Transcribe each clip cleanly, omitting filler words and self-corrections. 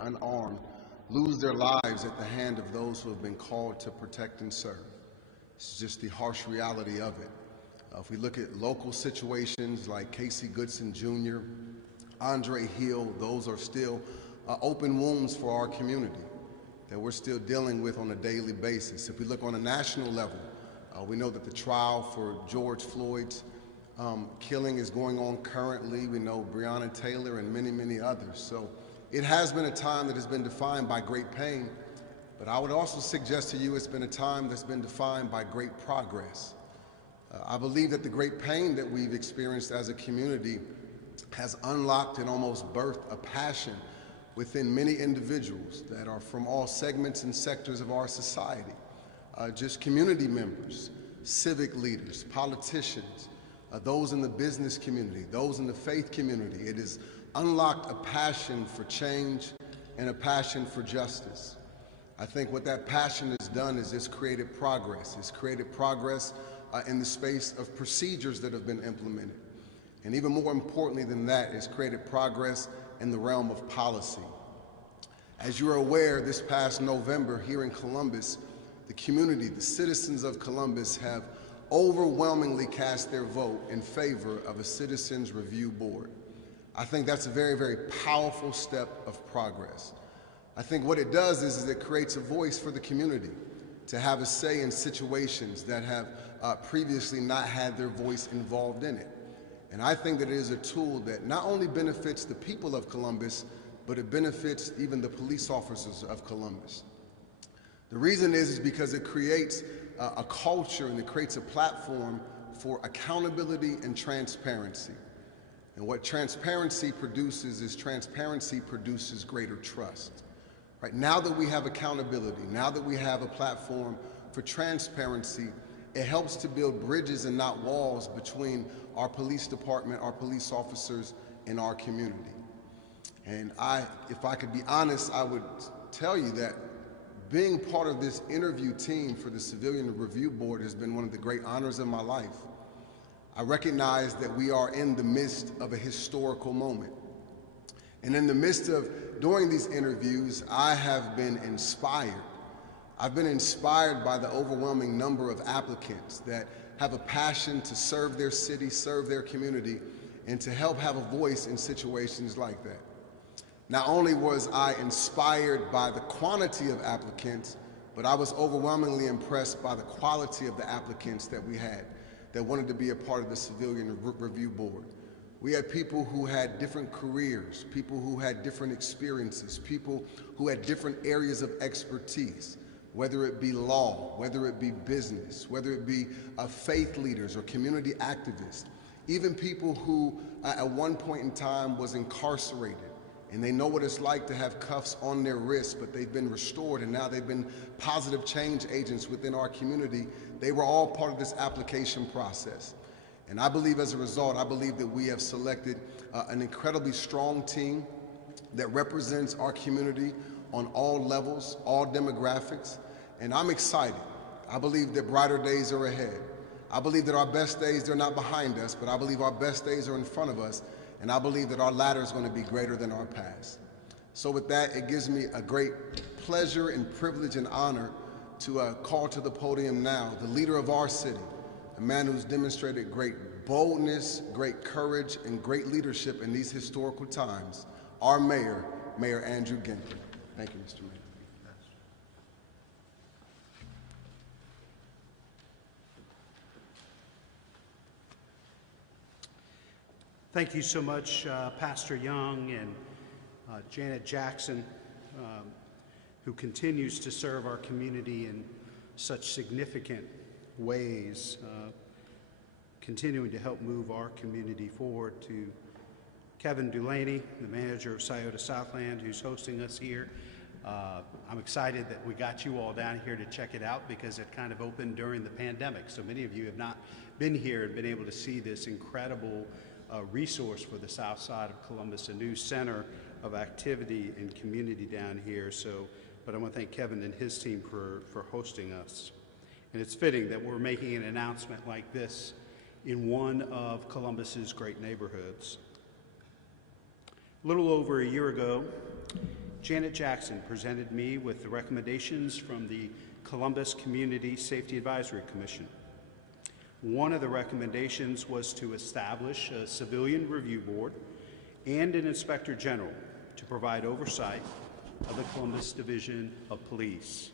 unarmed lose their lives at the hand of those who have been called to protect and serve. It's just the harsh reality of it. If we look at local situations like Casey Goodson Jr., Andre Hill, those are still open wounds for our community that we're still dealing with on a daily basis. If we look on a national level, we know that the trial for George Floyd's killing is going on currently. We know Breonna Taylor and many, many others. So it has been a time that has been defined by great pain, but I would also suggest to you it's been a time that's been defined by great progress. I believe that the great pain that we've experienced as a community has unlocked and almost birthed a passion within many individuals that are from all segments and sectors of our society, just community members, civic leaders, politicians, those in the business community, those in the faith community. It has unlocked a passion for change and a passion for justice. I think what that passion has done is it's created progress. It's created progress in the space of procedures that have been implemented. And even more importantly than that, it's created progress in the realm of policy. As you're aware, this past November here in Columbus, the community, the citizens of Columbus have overwhelmingly cast their vote in favor of a Citizens Review Board. I think that's a very, very powerful step of progress. I think what it does is it creates a voice for the community to have a say in situations that have previously not had their voice involved in it. And I think that it is a tool that not only benefits the people of Columbus, but it benefits even the police officers of Columbus. The reason is because it creates a culture and it creates a platform for accountability and transparency. And what transparency produces greater trust. Right now that we have accountability, now that we have a platform for transparency, it helps to build bridges and not walls between our police department, our police officers, and our community. And if I could be honest, I would tell you that being part of this interview team for the Civilian Review Board has been one of the great honors of my life. I recognize that we are in the midst of a historical moment. And in the midst of doing these interviews, I have been inspired. I've been inspired by the overwhelming number of applicants that have a passion to serve their city, serve their community, and to help have a voice in situations like that. Not only was I inspired by the quantity of applicants, but I was overwhelmingly impressed by the quality of the applicants that we had that wanted to be a part of the Civilian Review Board. We had people who had different careers, people who had different experiences, people who had different areas of expertise, whether it be law, whether it be business, whether it be faith leaders or community activists, even people who at one point in time was incarcerated, and they know what it's like to have cuffs on their wrists, but they've been restored and now they've been positive change agents within our community. They were all part of this application process. And I believe as a result, I believe that we have selected an incredibly strong team that represents our community on all levels, all demographics, and I'm excited. I believe that brighter days are ahead. I believe that our best days, they're not behind us, but I believe our best days are in front of us, and I believe that our ladder is going to be greater than our past. So with that, it gives me a great pleasure and privilege and honor to call to the podium now the leader of our city, a man who's demonstrated great boldness, great courage, and great leadership in these historical times, our mayor, Mayor Andrew Ginther. Thank you, Mr. Mayor. Thank you so much, Pastor Young and Janet Jackson, who continues to serve our community in such significant ways, continuing to help move our community forward. To Kevin Dulaney, the manager of Scioto Southland, who's hosting us here. I'm excited that we got you all down here to check it out because it kind of opened during the pandemic. So many of you have not been here and been able to see this incredible resource for the south side of Columbus, a new center of activity and community down here. But I want to thank Kevin and his team for hosting us. And it's fitting that we're making an announcement like this in one of Columbus's great neighborhoods. A little over a year ago, Janet Jackson presented me with the recommendations from the Columbus Community Safety Advisory Commission. One of the recommendations was to establish a civilian review board and an inspector general to provide oversight of the Columbus Division of Police.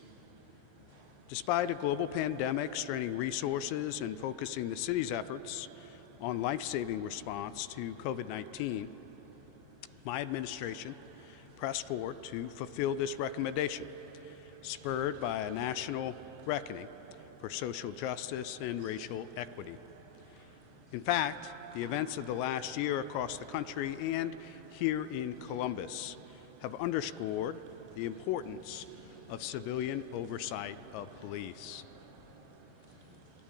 Despite a global pandemic straining resources and focusing the city's efforts on life-saving response to COVID-19, my administration pressed forward to fulfill this recommendation, spurred by a national reckoning for social justice and racial equity. In fact, the events of the last year across the country and here in Columbus have underscored the importance of civilian oversight of police.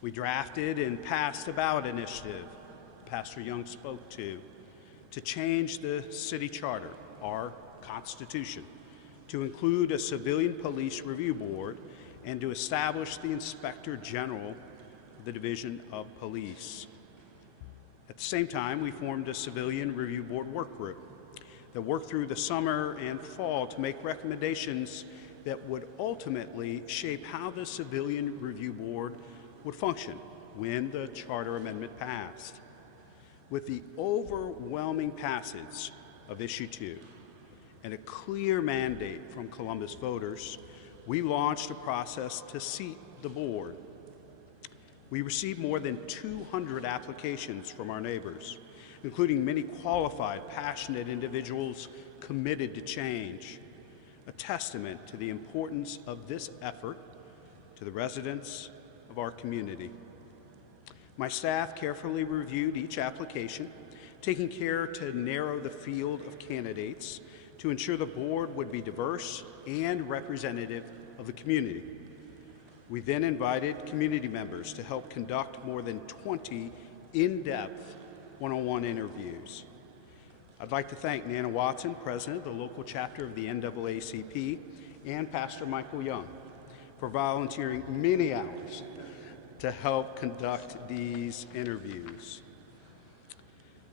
We drafted and passed a ballot initiative Pastor Young spoke to change the city charter, our Constitution, to include a civilian police review board and to establish the Inspector General of the Division of Police. At the same time, we formed a civilian review board work group that worked through the summer and fall to make recommendations that would ultimately shape how the civilian review board would function when the charter amendment passed. With the overwhelming passage of Issue 2 and a clear mandate from Columbus voters, we launched a process to seat the board. We received more than 200 applications from our neighbors, including many qualified, passionate individuals committed to change, a testament to the importance of this effort to the residents of our community. My staff carefully reviewed each application, taking care to narrow the field of candidates to ensure the board would be diverse and representative of the community. We then invited community members to help conduct more than 20 in-depth one-on-one interviews. I'd like to thank Nana Watson, president of the local chapter of the NAACP, and Pastor Michael Young for volunteering many hours to help conduct these interviews.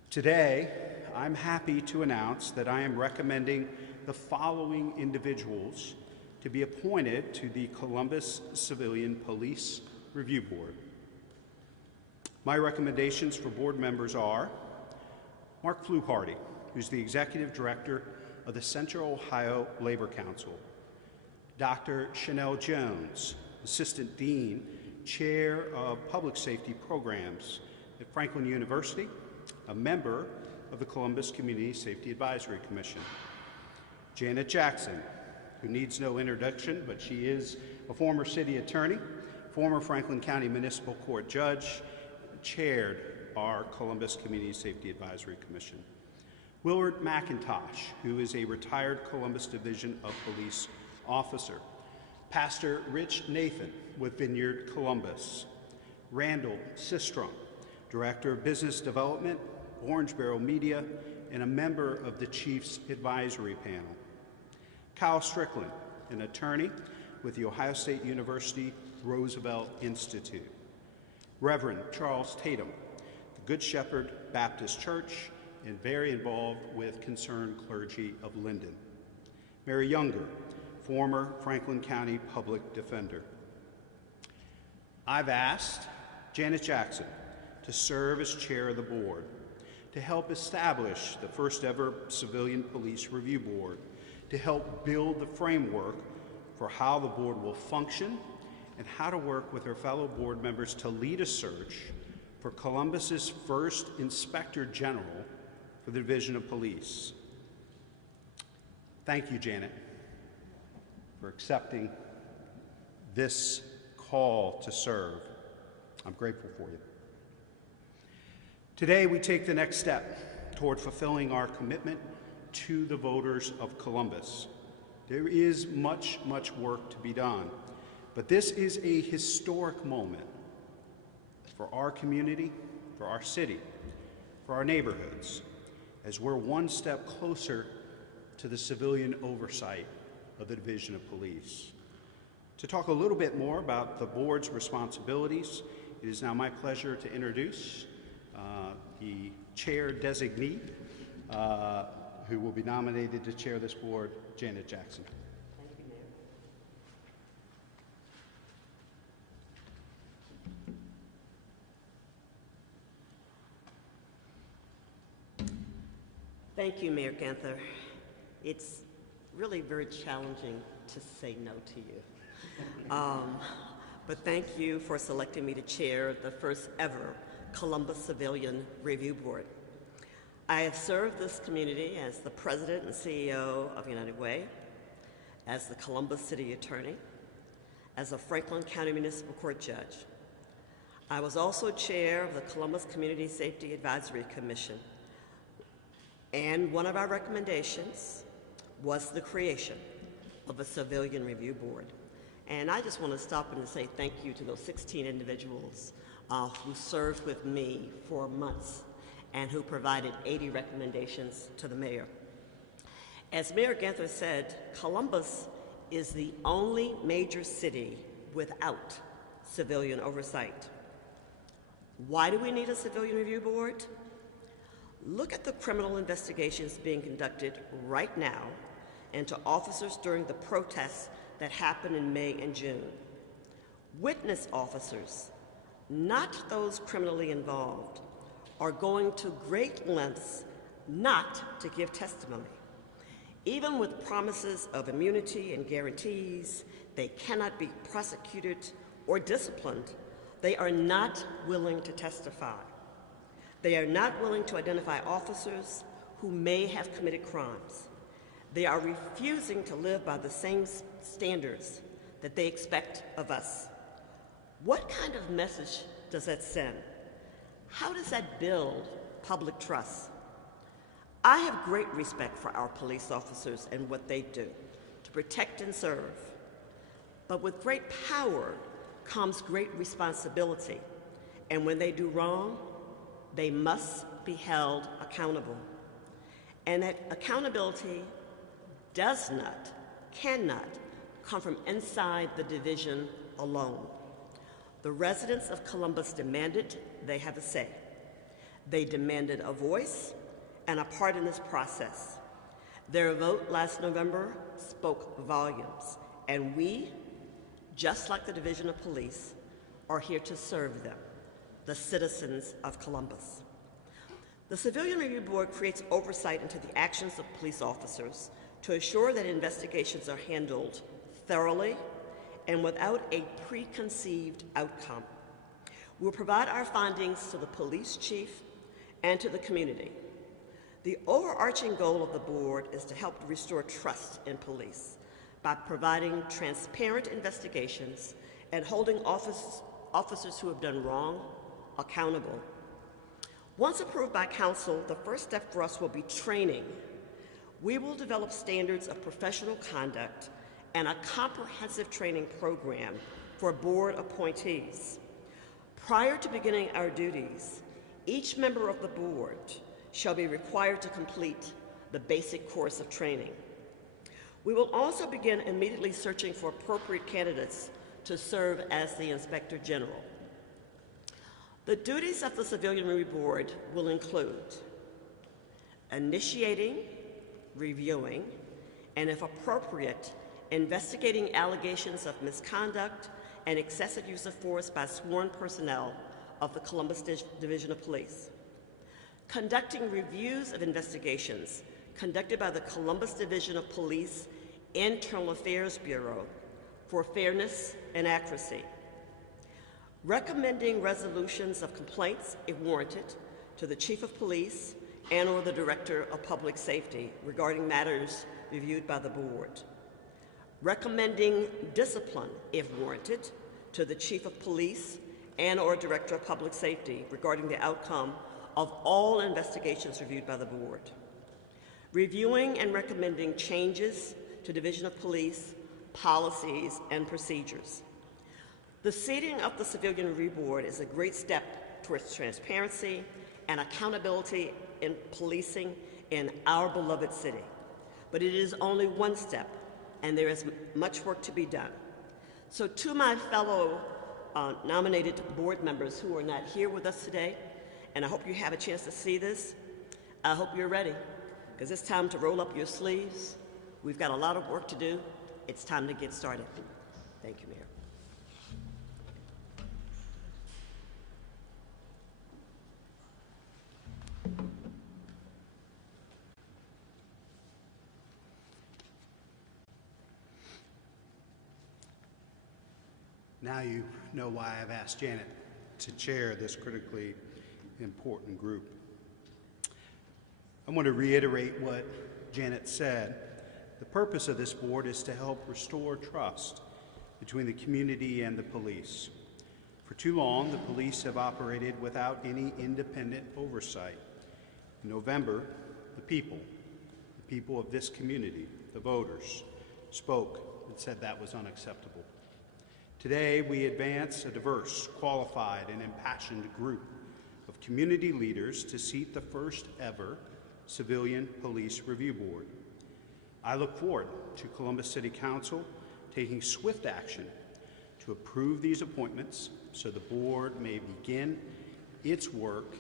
Today, I'm happy to announce that I am recommending the following individuals to be appointed to the Columbus Civilian Police Review Board. My recommendations for board members are Mark Fluharty, who's the Executive Director of the Central Ohio Labor Council, Dr. Chanel Jones, Assistant Dean, Chair of Public Safety Programs at Franklin University, a member of the Columbus Community Safety Advisory Commission, Janet Jackson, who needs no introduction, but she is a former city attorney, former Franklin County Municipal Court judge, chaired our Columbus Community Safety Advisory Commission. Willard McIntosh, who is a retired Columbus Division of Police officer. Pastor Rich Nathan with Vineyard Columbus. Randall Sistrom, Director of Business Development, Orange Barrel Media, and a member of the Chiefs Advisory Panel. Kyle Strickland, an attorney with the Ohio State University Roosevelt Institute. Reverend Charles Tatum, the Good Shepherd Baptist Church, and very involved with Concerned Clergy of Linden. Mary Younger, former Franklin County Public Defender. I've asked Janet Jackson to serve as chair of the board to help establish the first ever Civilian Police Review Board, to help build the framework for how the board will function and how to work with her fellow board members to lead a search for Columbus's first Inspector General for the Division of Police. Thank you, Janet, for accepting this call to serve. I'm grateful for you. Today, we take the next step toward fulfilling our commitment to the voters of Columbus. There is much, much work to be done, but this is a historic moment for our community, for our city, for our neighborhoods, as we're one step closer to the civilian oversight of the Division of Police. To talk a little bit more about the board's responsibilities, it is now my pleasure to introduce the chair designee, who will be nominated to chair this board, Janet Jackson. Thank you, Mayor. Thank you, Mayor Ginther. It's really very challenging to say no to you. But thank you for selecting me to chair the first ever Columbus Civilian Review Board. I have served this community as the President and CEO of United Way, as the Columbus City Attorney, as a Franklin County Municipal Court Judge. I was also chair of the Columbus Community Safety Advisory Commission, and one of our recommendations was the creation of a Civilian Review Board. And I just want to stop and say thank you to those 16 individuals who served with me for months and who provided 80 recommendations to the mayor. As Mayor Ginther said, Columbus is the only major city without civilian oversight. Why do we need a Civilian Review Board? Look at the criminal investigations being conducted right now into officers during the protests that happened in May and June. Witness officers, not those criminally involved, are going to great lengths not to give testimony. Even with promises of immunity and guarantees, they cannot be prosecuted or disciplined. They are not willing to testify. They are not willing to identify officers who may have committed crimes. They are refusing to live by the same standards that they expect of us. What kind of message does that send? How does that build public trust? I have great respect for our police officers and what they do to protect and serve. But with great power comes great responsibility. And when they do wrong, they must be held accountable. And that accountability does not, cannot come from inside the division alone. The residents of Columbus demanded they have a say. They demanded a voice and a part in this process. Their vote last November spoke volumes, and we, just like the Division of Police, are here to serve them, the citizens of Columbus. The Civilian Review Board creates oversight into the actions of police officers to assure that investigations are handled thoroughly and without a preconceived outcome. We'll provide our findings to the police chief and to the community. The overarching goal of the board is to help restore trust in police by providing transparent investigations and holding officers who have done wrong accountable. Once approved by council, the first step for us will be training. We will develop standards of professional conduct and a comprehensive training program for board appointees. Prior to beginning our duties, each member of the board shall be required to complete the basic course of training. We will also begin immediately searching for appropriate candidates to serve as the Inspector General. The duties of the Civilian Review Board will include initiating, reviewing, and if appropriate, investigating allegations of misconduct and excessive use of force by sworn personnel of the Columbus Division of Police, conducting reviews of investigations conducted by the Columbus Division of Police Internal Affairs Bureau for fairness and accuracy, recommending resolutions of complaints, if warranted, to the Chief of Police and or the Director of Public Safety regarding matters reviewed by the board, recommending discipline, if warranted, to the Chief of Police and or Director of Public Safety regarding the outcome of all investigations reviewed by the board, reviewing and recommending changes to Division of Police policies and procedures. The seating of the Civilian Review Board is a great step towards transparency and accountability in policing in our beloved city. But it is only one step, and there is much work to be done. So to my fellow nominated board members who are not here with us today, and I hope you have a chance to see this, I hope you're ready. because it's time to roll up your sleeves. We've got a lot of work to do. It's time to get started. Thank you, Mayor. Now you know why I've asked Janet to chair this critically important group. I want to reiterate what Janet said. The purpose of this board is to help restore trust between the community and the police. For too long, the police have operated without any independent oversight. In November, the people of this community, the voters, spoke and said that was unacceptable. Today, we advance a diverse, qualified, and impassioned group of community leaders to seat the first ever Civilian Police Review Board. I look forward to Columbus City Council taking swift action to approve these appointments so the board may begin its work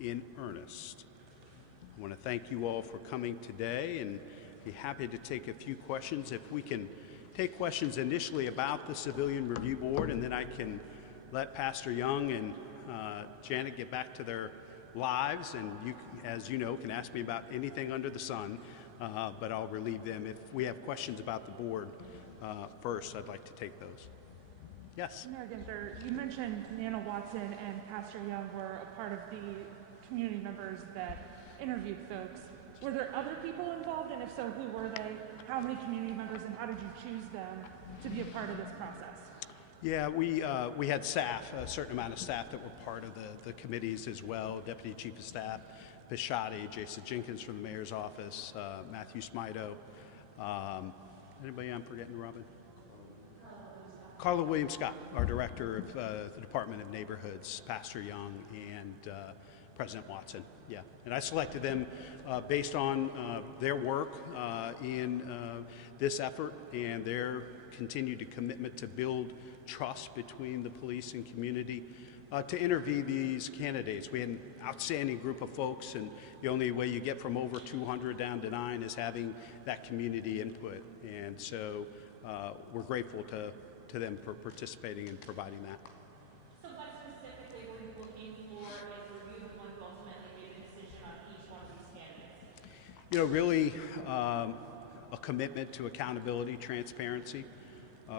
in earnest. I want to thank you all for coming today and be happy to take a few questions. If we can take questions initially about the Civilian Review Board, and then I can let Pastor Young and Janet get back to their lives, and you, as you know, can ask me about anything under the sun, but I'll relieve them. If we have questions about the board first, I'd like to take those. Yes? Mayor Ginther, you mentioned Nana Watson and Pastor Young were a part of the community members that interviewed folks. Were there other people involved, and if so, who were they? How many community members, and how did you choose them to be a part of this process? Yeah, we had staff, a certain amount of staff that were part of the committees as well. Deputy Chief of Staff Bishotti, Jason Jenkins from the Mayor's Office, Matthew Smido. Anybody I'm forgetting, Robin? Carla Williams-Scott, our Director of the Department of Neighborhoods, Pastor Young, and President Watson. Yeah, and I selected them based on their work in this effort and their continued commitment to build trust between the police and community to interview these candidates. We had an outstanding group of folks, and the only way you get from over 200 down to 9 is having that community input. And so we're grateful to them for participating and providing that. So what specifically were you looking for, and were you the one who ultimately made a decision on each one of these candidates? You know, really a commitment to accountability, transparency,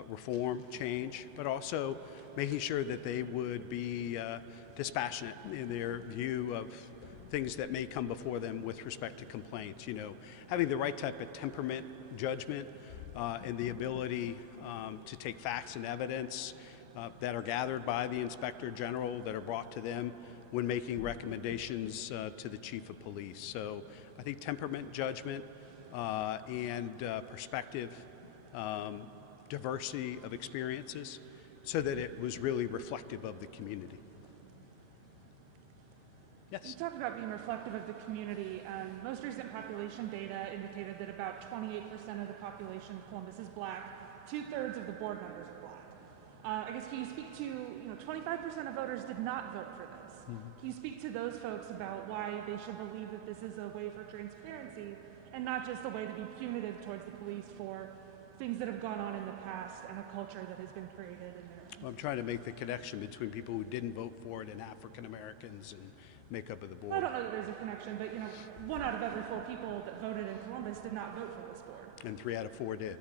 reform, change, but also making sure that they would be dispassionate in their view of things that may come before them with respect to complaints. You know, having the right type of temperament, judgment, and the ability to take facts and evidence that are gathered by the Inspector General, that are brought to them when making recommendations to the Chief of Police. So I think temperament, judgment, and perspective, diversity of experiences, so that it was really reflective of the community. Yes? You talked about being reflective of the community. Most recent population data indicated that about 28% of the population of Columbus is Black. 2/3 of the board members are Black. I guess can you speak to, 25% of voters did not vote for this. Can you speak to those folks about why they should believe that this is a way for transparency and not just a way to be punitive towards the police for things that have gone on in the past and a culture that has been created in there? Well, I'm trying to make the connection between people who didn't vote for it and African Americans and makeup of the board. I don't know that there's a connection, but 1 out of every 4 people that voted in Columbus did not vote for this board. And 3 out of 4 did.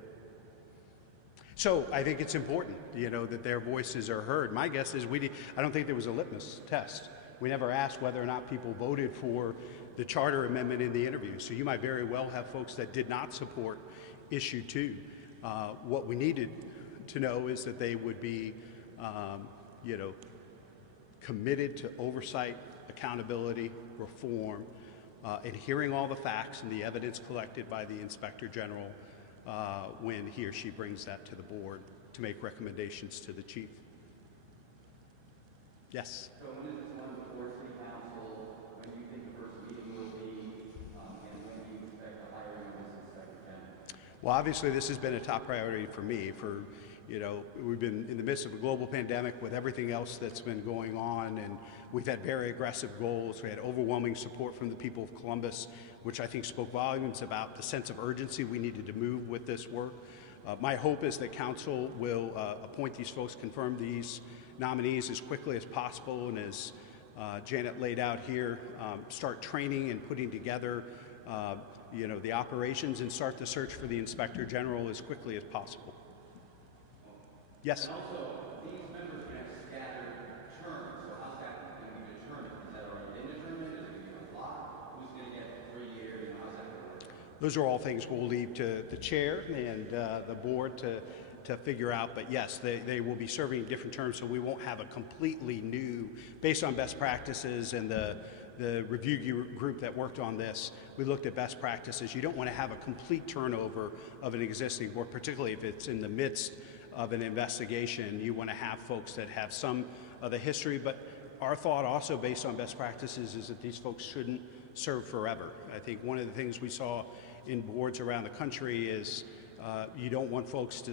So I think it's important, that their voices are heard. My guess is I don't think there was a litmus test. We never asked whether or not people voted for the charter amendment in the interview. So you might very well have folks that did not support issue 2. What we needed to know is that they would be, committed to oversight, accountability, reform, and hearing all the facts and the evidence collected by the Inspector General when he or she brings that to the board to make recommendations to the chief. Yes? So when is this one before City Council? When do you think the first meeting will be? And when do you expect the hiring of this Inspector General? Well, obviously this has been a top priority for me. We've been in the midst of a global pandemic with everything else that's been going on, and We've had very aggressive goals. We had overwhelming support from the people of Columbus, which I think spoke volumes about the sense of urgency we needed to move with this work. My hope is that council will appoint these folks, confirm these nominees as quickly as possible, and as Janet laid out here, start training and putting together the operations and start the search for the Inspector General as quickly as possible. Yes? And also, these members can have scattered terms, so how's that going to be determined? Is that already been determined? Is it going to be a lot? Who's going to get 3 years, and how's that going to work? Those are all things we'll leave to the chair and the board to figure out, but yes, they will be serving different terms, so we won't have a completely new, based on best practices and the review group that worked on this, we looked at best practices. You don't want to have a complete turnover of an existing board, particularly if it's in the midst of an investigation. You want to have folks that have some of the history, but our thought also based on best practices is that these folks shouldn't serve forever. I think one of the things we saw in boards around the country is you don't want folks to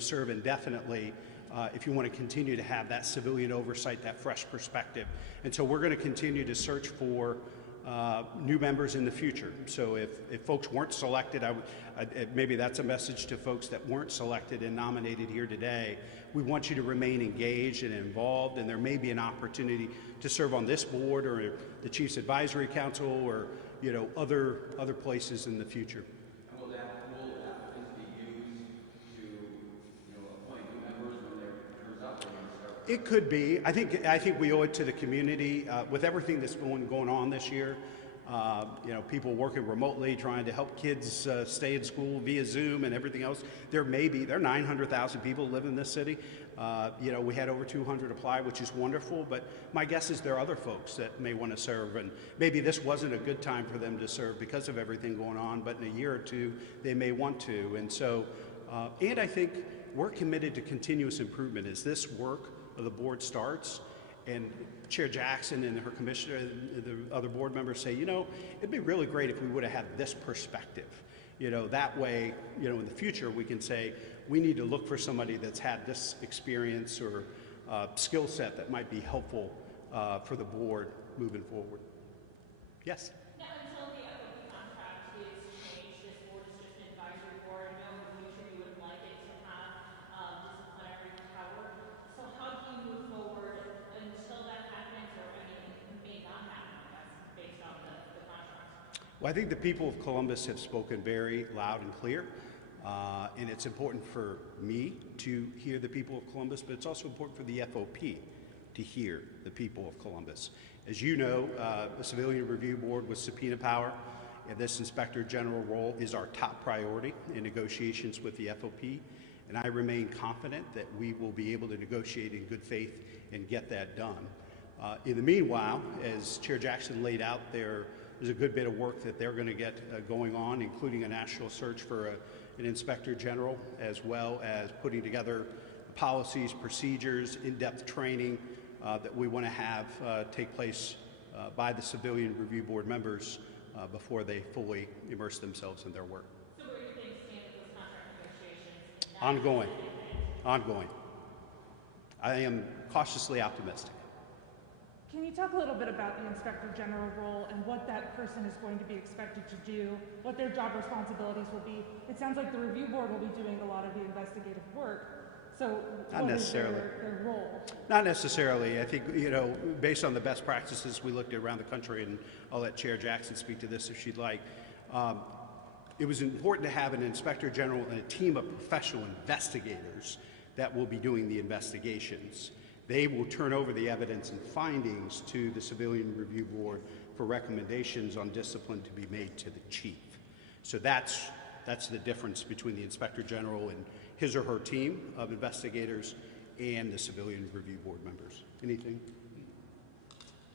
serve indefinitely if you want to continue to have that civilian oversight, that fresh perspective. And so we're going to continue to search for new members in the future. So if folks weren't selected, maybe that's a message to folks that weren't selected and nominated here today. We want you to remain engaged and involved, and there may be an opportunity to serve on this board or the Chiefs Advisory Council or other places in the future. And will that pool of applicants be used to appoint new members when their terms up? It could be. I think we owe it to the community with everything that's going on this year. People working remotely, trying to help kids stay in school via Zoom and everything else. There are 900,000 people live in this city. We had over 200 apply, which is wonderful, but my guess is there are other folks that may want to serve, and maybe this wasn't a good time for them to serve because of everything going on, but in a year or two, they may want to. And so, and I think we're committed to continuous improvement as this work of the board starts. And Chair Jackson and her commissioner and the other board members say, it'd be really great if we would have had this perspective. That way, in the future, we can say, we need to look for somebody that's had this experience or skill set that might be helpful for the board moving forward. Yes? Now, until the FOP contract is changed, this board is just an advisory board. I know in the future you would like it to have disciplinary power. So how do you move forward until that happens, or anything may not happen? That's based on the contract. Well, I think the people of Columbus have spoken very loud and clear, and it's important for me to hear the people of Columbus, but it's also important for the FOP to hear the people of Columbus. As you know, the Civilian Review Board with subpoena power, and this Inspector General role is our top priority in negotiations with the FOP, and I remain confident that we will be able to negotiate in good faith and get that done. In the meanwhile, as Chair Jackson laid out, there's a good bit of work that they're going to get going on, including a national search for an Inspector General, as well as putting together policies, procedures, in-depth training that we want to have take place by the Civilian Review Board members before they fully immerse themselves in their work. So where do things stand with those contract negotiations? Ongoing. I am cautiously optimistic. Can you talk a little bit about the Inspector General role and what that person is going to be expected to do, what their job responsibilities will be? It sounds like the review board will be doing a lot of the investigative work. So what is their role? Not necessarily. I think, based on the best practices we looked at around the country, and I'll let Chair Jackson speak to this if she'd like, it was important to have an Inspector General and a team of professional investigators that will be doing the investigations. They will turn over the evidence and findings to the Civilian Review Board for recommendations on discipline to be made to the chief. So that's the difference between the Inspector General and his or her team of investigators and the Civilian Review Board members. Anything?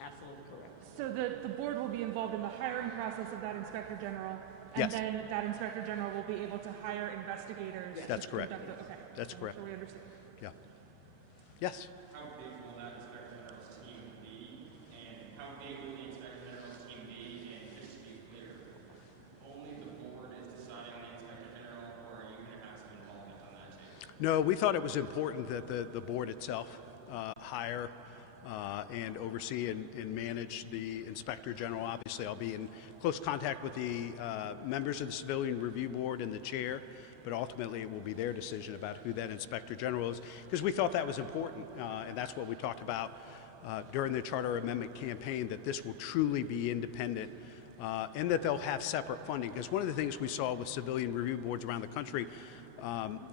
Absolutely correct. So the board will be involved in the hiring process of that Inspector General, and Yes. then that Inspector General will be able to hire investigators. That's correct. Okay. That's correct. So we understand. Yeah. Yes? How big will that Inspector General's team be? And how big will the Inspector General's team be? And just to be clear, only the board is deciding on the Inspector General, or are you going to have some involvement on that too? No, we thought it was important that the board itself hire and oversee and manage the Inspector General. Obviously, I'll be in close contact with the members of the Civilian Review Board and the chair, but ultimately it will be their decision about who that Inspector General is, because we thought that was important, and that's what we talked about during the Charter Amendment campaign, that this will truly be independent and that they'll have separate funding. Because one of the things we saw with civilian review boards around the country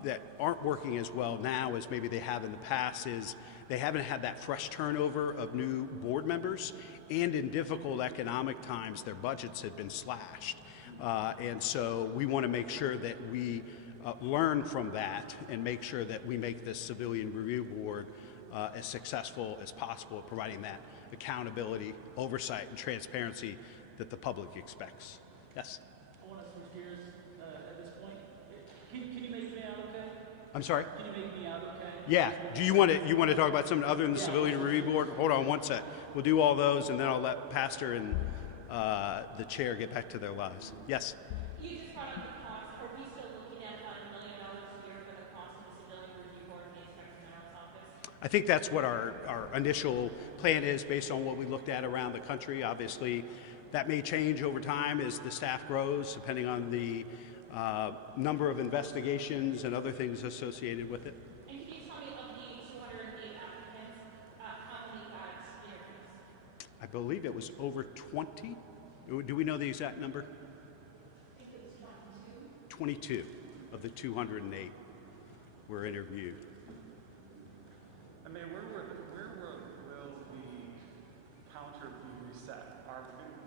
that aren't working as well now as maybe they have in the past is they haven't had that fresh turnover of new board members, and in difficult economic times their budgets had been slashed. And so we want to make sure that we learn from that and make sure that we make this civilian review board as successful as possible at providing that accountability, oversight, and transparency that the public expects. Yes? I want to switch gears at this point. Can you make me out okay? I'm sorry? Can you make me out okay? Yeah. Do you want to talk about something other than the Civilian Review Board? Hold on one sec. We'll do all those, and then I'll let Pastor and the chair get back to their lives. Yes? You just brought up the cost. Are we still looking at about $1 million a year for the cost of the Civilian Review Board and the Inspector General's office? I think that's what our initial plan is based on what we looked at around the country. Obviously, that may change over time as the staff grows, depending on the number of investigations and other things associated with it. And can you tell me of the 208 applicants, how many got interviews? I believe it was over 20. Do we know the exact number? I think it was 22 of the 208 were interviewed. I mean, where will the counter be reset?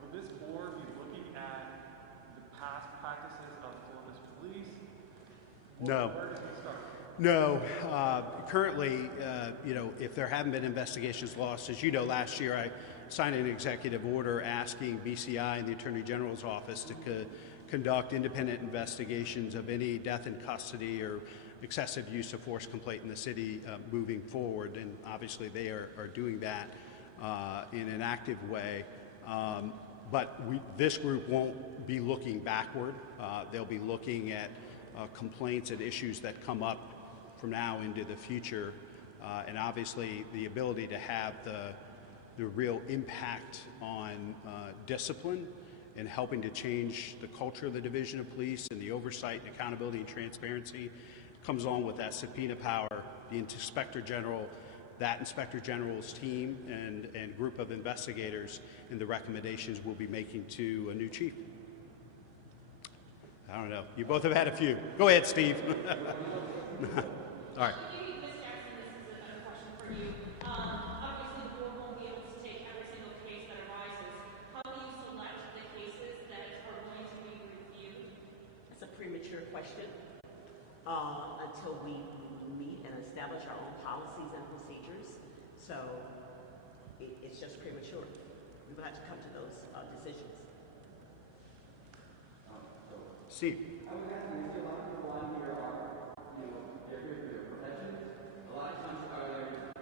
Will this board be looking at the past practices of Columbus Police? No. Where does it start? No. Currently, if there haven't been investigations lost, as you know, last year I signed an executive order asking BCI and the Attorney General's office to conduct independent investigations of any death in custody or excessive use of force complaint in the city moving forward, and obviously they are doing that in an active way. But this group won't be looking backward. They'll be looking at complaints and issues that come up from now into the future, and obviously the ability to have the real impact on discipline and helping to change the culture of the Division of Police and the oversight and accountability and transparency comes along with that subpoena power. The Inspector General, that Inspector General's team and group of investigators, and the recommendations we'll be making to a new chief. I don't know. You both have had a few. Go ahead, Steve. All right. Maybe Ms. Jackson, this is another question for you. Obviously, the board won't be able to take every single case that arises. How do you select the cases that are going to be reviewed? That's a premature question. Until we meet and establish our own policies and procedures. So it's just premature. We will have to come to those decisions. Steve. I was asking, a lot of people on here are, they're here for their professions. A lot of times are there,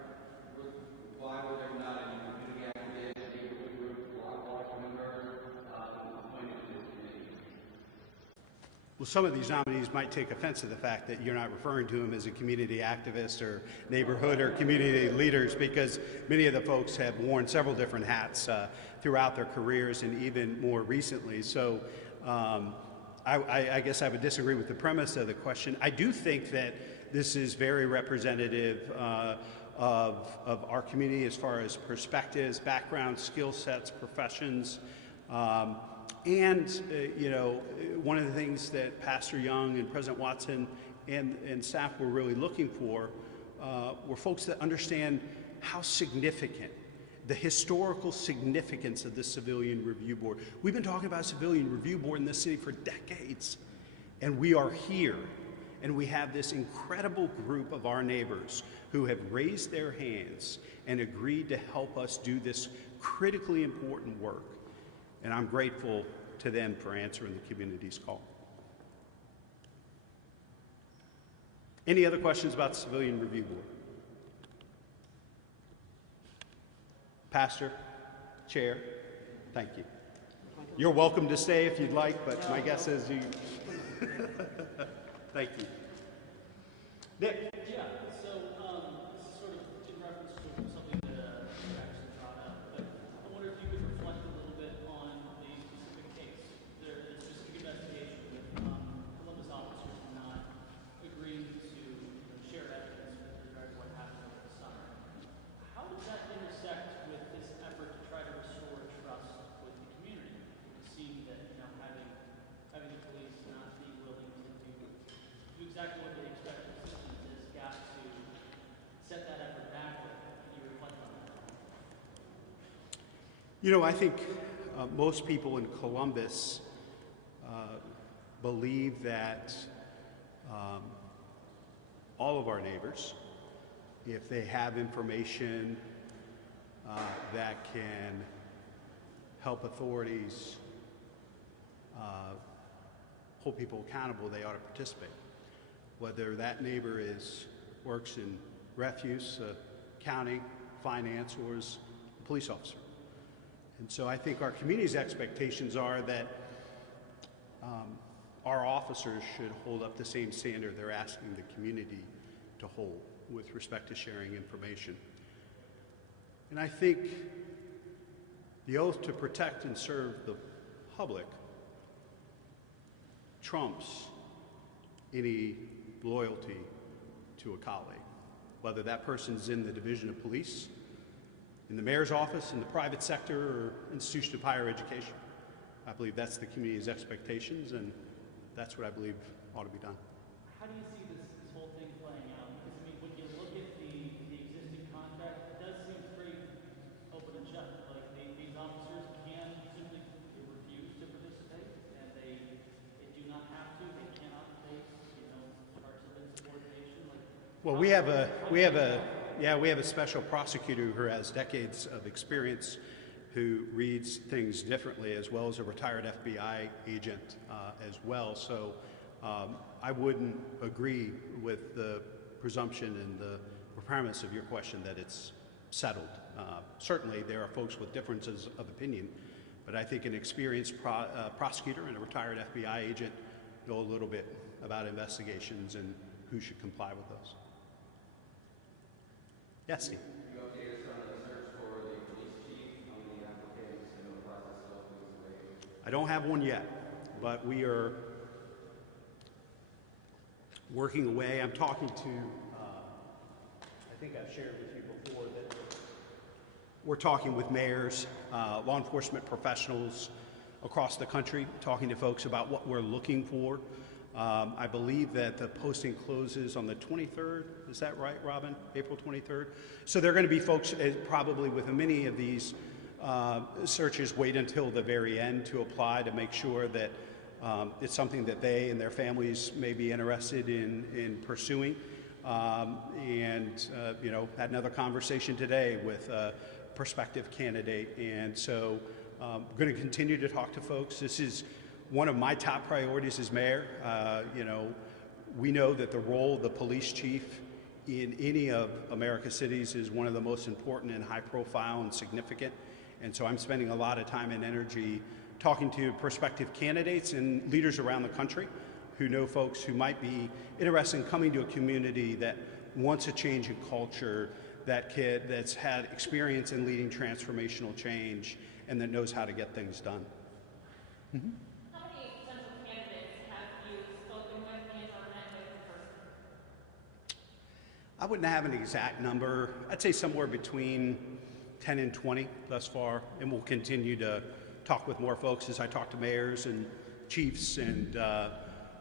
why were there not any community activists, neighborhood groups, law members, appointed to this committee? Well, some of these nominees might take offense to the fact that you're not referring to them as a community activist or neighborhood or community leaders, because many of the folks have worn several different hats throughout their careers and even more recently. So I guess I would disagree with the premise of the question. I do think that this is very representative of our community as far as perspectives, backgrounds, skill sets, professions. And one of the things that Pastor Young and President Watson and staff were really looking for were folks that understand how significant, the historical significance of the Civilian Review Board. We've been talking about Civilian Review Board in this city for decades, and we are here, and we have this incredible group of our neighbors who have raised their hands and agreed to help us do this critically important work. And I'm grateful to them for answering the community's call. Any other questions about the Civilian Review Board? Pastor, Chair, thank you. You're welcome to stay if you'd like, but my guess is you... Thank you. Nick? Yeah, so this is sort of in reference to something that exactly what they expect from citizens has got to set that effort backward. Can you reflect on that? You know, I think most people in Columbus believe that all of our neighbors, if they have information that can help authorities hold people accountable, they ought to participate. Whether that neighbor works in refuse, accounting, finance, or is a police officer. And so I think our community's expectations are that our officers should hold up the same standard they're asking the community to hold with respect to sharing information. And I think the oath to protect and serve the public trumps any loyalty to a colleague, whether that person's in the Division of Police, in the mayor's office, in the private sector, or institution of higher education. I believe that's the community's expectations, and that's what I believe ought to be done. How do you see this whole thing playing out? Because, I mean, when you look at the existing contract, it does seem pretty open and shut. Like, these officers can simply refuse to participate, and they do not have to. They cannot face, charges of insubordination. Well, we have a special prosecutor who has decades of experience, who reads things differently, as well as a retired FBI agent as well. So I wouldn't agree with the presumption and the premise of your question that it's settled. Certainly there are folks with differences of opinion, but I think an experienced prosecutor and a retired FBI agent know a little bit about investigations and who should comply with those. Yes, Steve. You update us on the search for the police chief, how many applicants, and the process of who's away? I don't have one yet, but we are working away. I'm talking to, I think I've shared with you before that we're talking with mayors, law enforcement professionals across the country, talking to folks about what we're looking for. I believe that the posting closes on the 23rd. Is that right, Robin? April 23rd? So there are going to be folks, probably with many of these searches, wait until the very end to apply to make sure that it's something that they and their families may be interested in pursuing. Had another conversation today with a prospective candidate. And so I'm going to continue to talk to folks. This is one of my top priorities as mayor. We know that the role of the police chief in any of America's cities is one of the most important and high profile and significant. And so I'm spending a lot of time and energy talking to prospective candidates and leaders around the country who know folks who might be interested in coming to a community that wants a change in culture, that's had experience in leading transformational change, and that knows how to get things done. Mm-hmm. I wouldn't have an exact number. I'd say somewhere between 10 and 20 thus far, and we'll continue to talk with more folks as I talk to mayors and chiefs and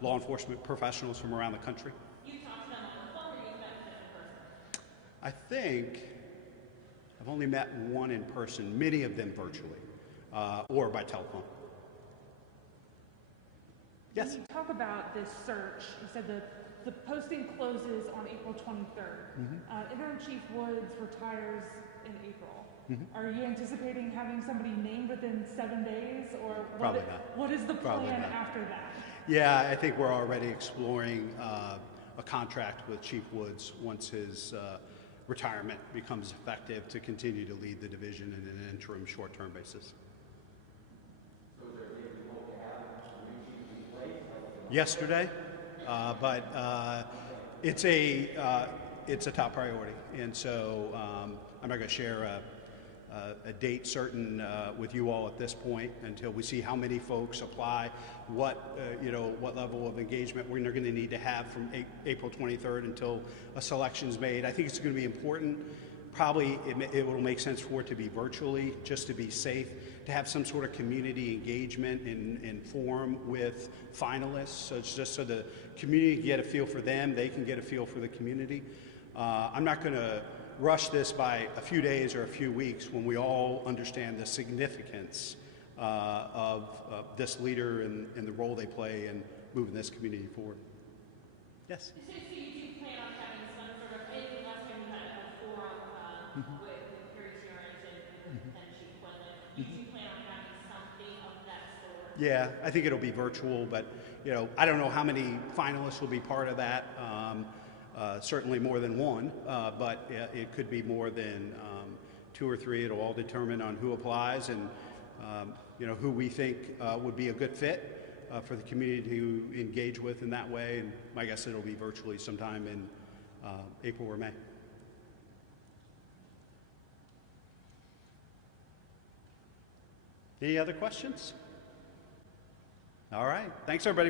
law enforcement professionals from around the country. You talked to them on the phone, or you met them in person? I think I've only met one in person, many of them virtually or by telephone. Yes? When you talk about this search, you said the posting closes on April 23rd. Mm-hmm. Interim Chief Woods retires in April. Mm-hmm. Are you anticipating having somebody named within 7 days, or what is the plan after that? Yeah, I think we're already exploring a contract with Chief Woods once his retirement becomes effective to continue to lead the division in an interim short-term basis. So is there a date we hope to have a new chief in place? Yesterday, but it's a top priority, and so I'm not going to share a date certain with you all at this point until we see how many folks apply, what level of engagement we're going to need to have from April 23rd until a selection is made. I think it's going to be important probably it will make sense for it to be virtually, just to be safe, to have some sort of community engagement and forum with finalists. So it's just so the community can get a feel for them, they can get a feel for the community. I'm not going to rush this by a few days or a few weeks when we all understand the significance of this leader and the role they play in moving this community forward. Yes? So you do plan on having some sort of, I think last time we had a forum with Harry Terrence and Chief Quinlan. You do plan on having something of that sort? Yeah, I think it'll be virtual, but I don't know how many finalists will be part of that. Certainly more than one, but it could be more than 2 or 3. It'll all determine on who applies and who we think would be a good fit for the community to engage with in that way. And my guess it'll be virtually sometime in April or May. Any other questions? All right. Thanks, everybody.